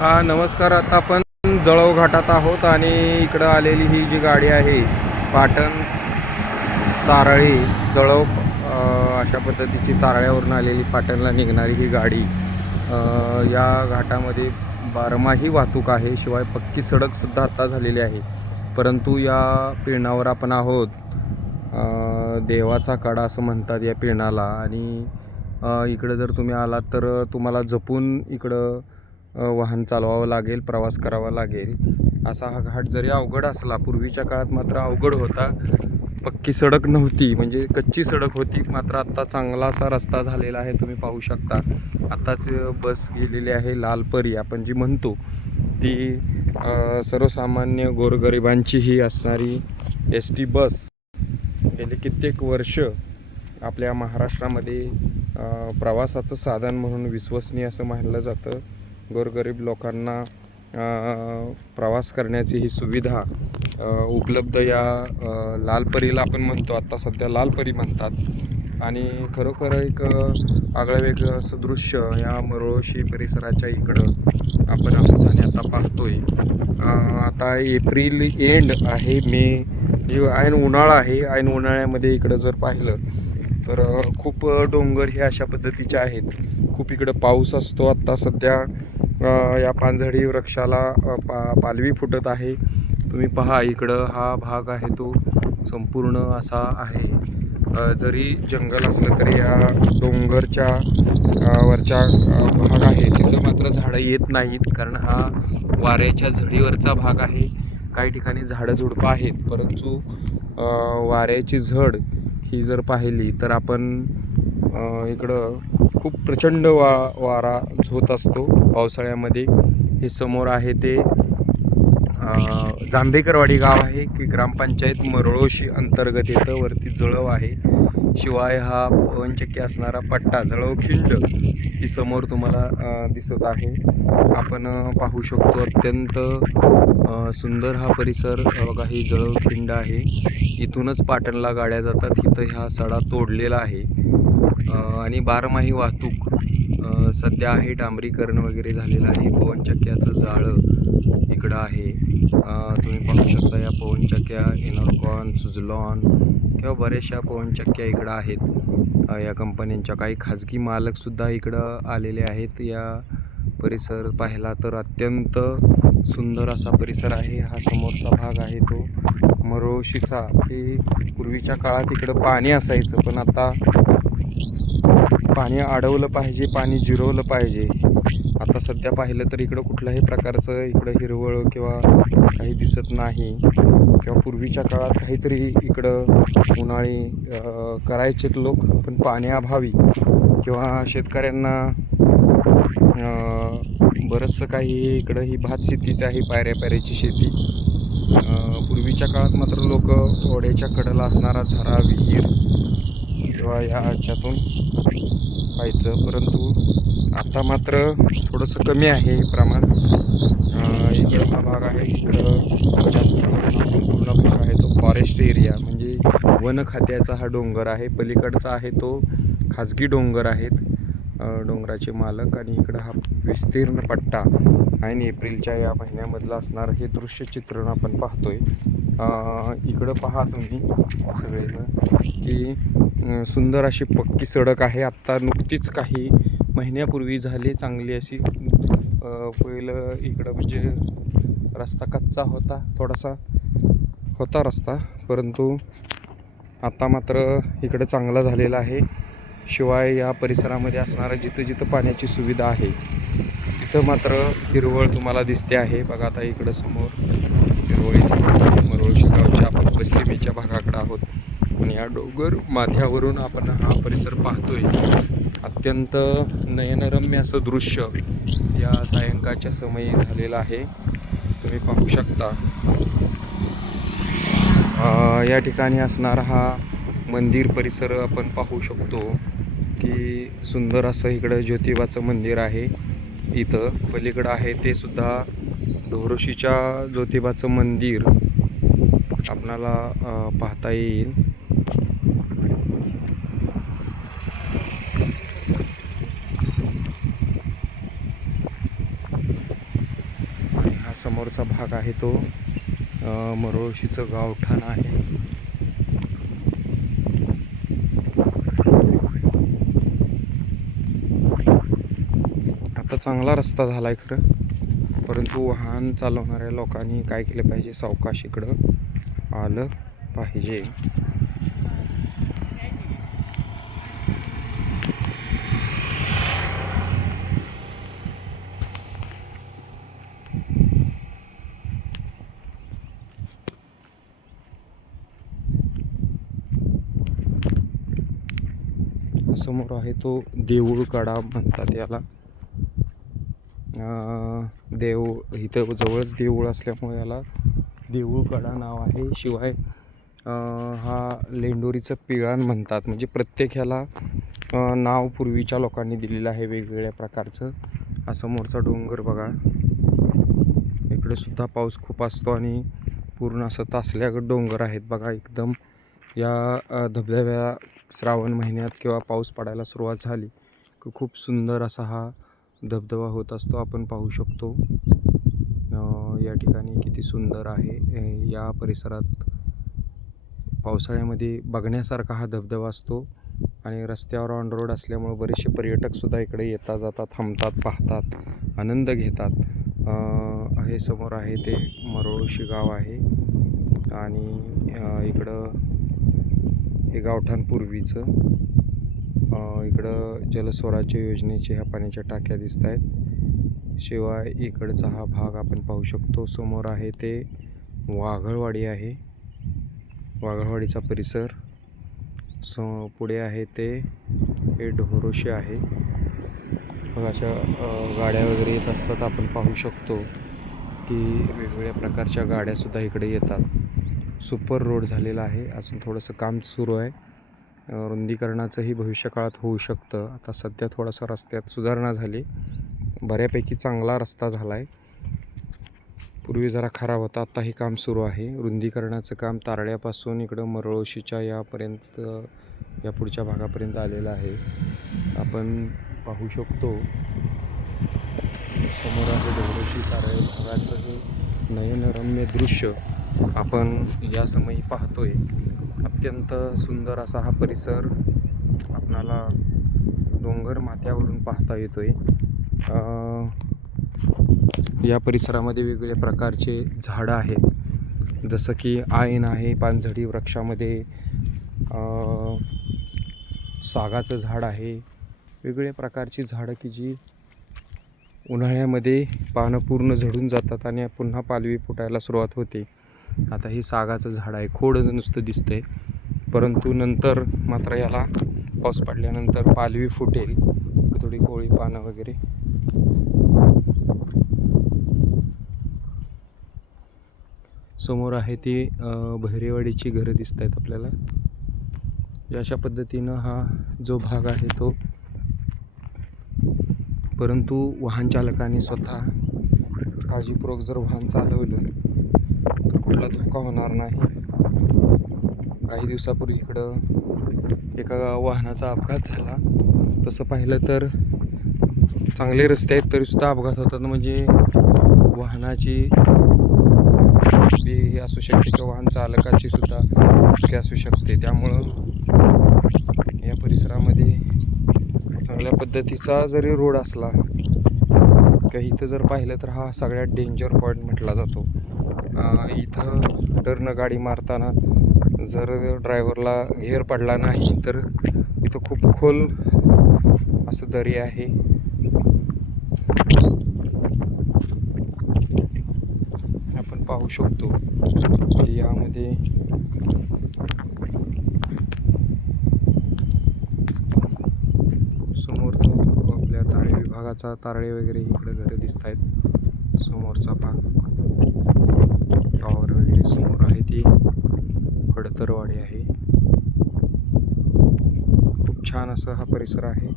नमस्कार. आता आपण जळव घाटात आहोत आणि इकडं आलेली ही जी गाडी आहे पाटण तारळी जळव अशा पद्धतीची तारळ्यावरून आलेली पाटणला निघणारी ही गाडी या घाटामध्ये बारमाही वाहतूक आहे. शिवाय पक्की सडकसुद्धा आत्ता झालेली आहे. परंतु या पिळणावर आपण आहोत. देवाचा कडा असं म्हणतात या पिळणाला. आणि इकडं जर तुम्ही आलात तर तुम्हाला जपून इकडं वाहन चालवावं लागेल, प्रवास करावा लागेल. असा हा घाट जरी अवघड असला, पूर्वीच्या काळात मात्र अवघड होता. पक्की सडक नव्हती, म्हणजे कच्ची सडक होती. मात्र आत्ता चांगला असा रस्ता झालेला आहे, तुम्ही पाहू शकता. आत्ताच बस गेलेली आहे लालपरी आपण जी म्हणतो ती, सर्वसामान्य गोरगरिबांची ही असणारी ST बस गेली कित्येक वर्ष आपल्या महाराष्ट्रामध्ये प्रवासाचं साधन म्हणून विश्वसनीय असं मानलं जातं. गोरगरीब लोकांना प्रवास करण्याची ही सुविधा उपलब्ध या लालपरीला आपण म्हणतो. आत्ता सध्या लालपरी म्हणतात. आणि खरोखर एक आगळं वेगळं असं दृश्य या मरोळशी परिसराच्या इकडं आपण आहोत आणि आता पाहतोय. आता एप्रिल एंड आहे, मे ऐन उन्हाळा आहे. ऐन उन्हाळ्यामध्ये इकडं जर पाहिलं तर खूप डोंगर हे अशा पद्धतीचे आहेत. खूप इकडं पाऊस असतो. आत्ता सध्या या पानझडी वृक्षाला पालवी फुटत आहे. तुम्ही पहा इकडं हा भाग आहे तो संपूर्ण असा आहे. जरी जंगल असलं तरी या डोंगरच्या वरच्या भाग आहे तिथं मात्र झाडं येत नाहीत, कारण हा वाऱ्याच्या झडीवरचा भाग आहे. काही ठिकाणी झाडं झुडपं आहेत, परंतु वाऱ्याची झड ही जर पाहिली तर आपण इकडं खूप प्रचंड वारा झोत असतो पावसाळ्यामध्ये. हे समोर आहे ते जांभेकरवाडी गाव आहे की ग्रामपंचायत मरोळोशी अंतर्गत येतं. वरती जळव आहे. शिवाय हा पवनचक्की असणारा पट्टा जळवखिंड ही समोर तुम्हाला दिसत आहे. आपण पाहू शकतो अत्यंत सुंदर हा परिसर. बघा ही जळवखिंड आहे. इथूनच पाटणला गाड्या जातात. इथं हा सडा तोडलेला आहे. आणि बारमाही वाहतूक सध्या आहे. डांबरीकरण वगैरे झालेलं आहे. पवनचक्क्याचं जाळं इकडं आहे. तुम्ही पाहू शकता या पवनचक्क्या एनॉर्कॉन, सुझलॉन किंवा बऱ्याचशा पवनचक्क्या इकडं आहेत या कंपन्यांच्या. काही खाजगी मालकसुद्धा इकडं आलेले आहेत. या परिसर पाहिला तर अत्यंत सुंदर असा परिसर आहे. हा समोरचा भाग आहे तो मरोळशीचा, की पूर्वीच्या काळात इकडं पाणी असायचं, पण आता पाणी अडवलं पाहिजे, पाणी जिरवलं पाहिजे. आता सध्या पाहिलं तर इकडं कुठल्याही प्रकारचं इकडं हिरवळ किंवा काही दिसत नाही. किंवा पूर्वीच्या काळात काहीतरी इकडं उन्हाळी करायचे लोक, पण पाण्याअभावी किंवा शेतकऱ्यांना बरंचसं काही इकडं ही भात शेतीची आहे, पायऱ्याची शेती. पूर्वीच्या काळात मात्र लोक ओढ्याच्या कडेला असणारा झरा, विहीर किंवा या ह्याच्यातून व्हायचं, परंतु आता मात्र थोडंसं कमी आहे प्रमाण. इकडं हा भाग आहे. इकडं जास्त करून संपूर्ण भाग आहे तो फॉरेस्ट एरिया, म्हणजे वन खात्याचा हा डोंगर आहे. पलीकडचा आहे तो खाजगी डोंगर आहेत, डोंगराचे मालक. आणि इकडं हा विस्तीर्ण पट्टा आणि एप्रिलच्या या महिन्यामधलं असणारं हे दृश्य चित्रण आपण पाहतोय. इकडं पहा तुम्ही सगळेजण की सुंदर अशी पक्की सडक आहे. आत्ता नुकतीच काही महिन्यापूर्वी झाली चांगली अशी. पहिलं इकडं म्हणजे रस्ता कच्चा होता, थोडासा होता रस्ता, परंतु आता मात्र इकडं चांगला झालेला आहे. शिवाय या परिसरामध्ये असणारं जिथं जिथं पाण्याची सुविधा आहे तिथं मात्र हिरवळ तुम्हाला दिसते आहे. बघा आता इकडं समोर हिरवळीचा भाग आहे. मरोळशी गावच्या आपण पश्चिमेच्या भागाकडे आहोत आणि या डोंगर माथ्यावरून आपण हा परिसर पाहतोय. अत्यंत नयनरम्य असं दृश्य या सायंकाळच्या समयी झालेलं आहे, तुम्ही पाहू शकता. या ठिकाणी असणारा हा मंदिर परिसर आपण पाहू शकतो की सुंदर असं इकडं ज्योतिबाचं मंदिर आहे. इथं पलीकडं आहे ते सुद्धा ढोरोशीच्या ज्योतिबाचं मंदिर आपणाला पाहता येईल. समोरचा भाग आहे तो मरोळशीचं गावठाण आहे. आता चांगला रस्ता झाला आहे खरं, परंतु वाहन चालवणाऱ्या लोकांनी काय केलं पाहिजे, सावकाश इकडं आलं पाहिजे. समोर आहे तो देऊळ कडा म्हणतात याला. इथं जवळच देऊळ असल्यामुळे याला देऊळ कडा नाव आहे. शिवाय हा लेंडोरीचं पिळाण म्हणतात. म्हणजे प्रत्येक ह्याला नाव पूर्वीच्या लोकांनी दिलेलं आहे वेगवेगळ्या प्रकारचं. हा समोरचा डोंगर बघा, इकडे सुद्धा पाऊस खूप असतो आणि पूर्ण असं तासल्यागत डोंगर आहेत बघा एकदम. या धबधब्याला श्रावण महिन्यात किंवा पाऊस पडायला सुरुवात झाली की खूप सुंदर असा हा धबधबा होत असतो. आपण पाहू शकतो या ठिकाणी किती सुंदर आहे. या परिसरात पावसाळ्यामध्ये बघण्यासारखा हा धबधबा असतो आणि रस्त्यावर ऑन रोड असल्यामुळे बरेचसे पर्यटकसुद्धा इकडे येतात जातात, थांबतात, पाहतात, आनंद घेतात. हे समोर आहे ते मरोळशी गाव आहे आणि इकडं हे गावठाण पूर्वीचं. इकडं जलस्वराज्य योजनेच्या ह्या पाण्याच्या टाक्या दिसत आहेत. शिवाय इकडचा हा भाग आपण पाहू शकतो. समोर आहे ते वाघळवाडी आहे, वाघळवाडीचा परिसर. पुढे आहे ते हे ढोरोशी आहे. मग अशा गाड्या वगैरे येत असतात. आपण पाहू शकतो की वेगवेगळ्या प्रकारच्या गाड्यासुद्धा इकडे येतात. सुपर रोड झालेला आहे. अजून थोडंसं काम सुरू आहे. रुंदीकरणाचंही भविष्यकाळात होऊ शकतं. आता सध्या थोडासा रस्त्यात सुधारणा झाली, बऱ्यापैकी चांगला रस्ता झाला आहे. पूर्वी जरा खराब होता, आत्ताही काम सुरू आहे. रुंदीकरणाचं काम तारळ्यापासून इकडं मरोळशीच्या यापर्यंत, या पुढच्या भागापर्यंत आलेलं आहे. आपण पाहू शकतो समोर आहे ढोरोशी तारळे भागाचं हे नयनरम्य दृश्य आपण या समयी पाहतोय. अत्यंत सुंदर असा हा परिसर आपणाला डोंगर माथ्यावरून पाहता येतोय. या परिसरामध्ये वेगवेगळ्या प्रकारचे झाडं आहेत, जसं की आयन आहे, पानझडी वृक्षामध्ये सागाचं झाड आहे. वेगवेगळ्या प्रकारची झाडं की जी उन्हाळ्यामध्ये पानं पूर्ण झडून जातात आणि पुन्हा पालवी फुटायला सुरुवात होते. आता ही सागाचं झाड आहे, खोडच नुसतं दिसतंय, परंतु नंतर मात्र याला पाऊस पडल्यानंतर पालवी फुटेल, थोडी कोवळी पानं वगैरे. समोर आहे ती बहिरेवाडीची घरं दिसत आहेत आपल्याला. अशा पद्धतीनं हा जो भाग आहे तो, परंतु वाहन चालकांनी स्वतः काळजीपूर्वक जर वाहन चालवलं तर कुठला धोका होणार नाही. काही दिवसापूर्वी इकडं एका वाहनाचा अपघात झाला. तसं पाहिलं तर चांगले रस्ते आहेत तरीसुद्धा अपघात होतात. म्हणजे वाहनाची बी असू शकते किंवा वाहन चालकाची सुद्धा चुकी असू शकते. त्यामुळं या परिसरामध्ये चांगल्या पद्धतीचा जरी रोड असला काही इथं जर पाहिलं तर हा सगळ्यात डेंजर पॉईंट म्हटला जातो. इथं टर्न गाडी मारताना जर ड्रायव्हरला घेर पडला नाही तर इथं खूप खोल असं दरी आहे. आपण पाहू शकतो की यामध्ये समोर आपल्या तारळे विभागाचा तारळे वगैरे इकडे घरे दिसत आहेत. समोरचा भाग टॉवर वगैरे समोर आहे ती खडतरवाडी आहे. खूप छान असं हा परिसर आहे.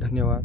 धन्यवाद.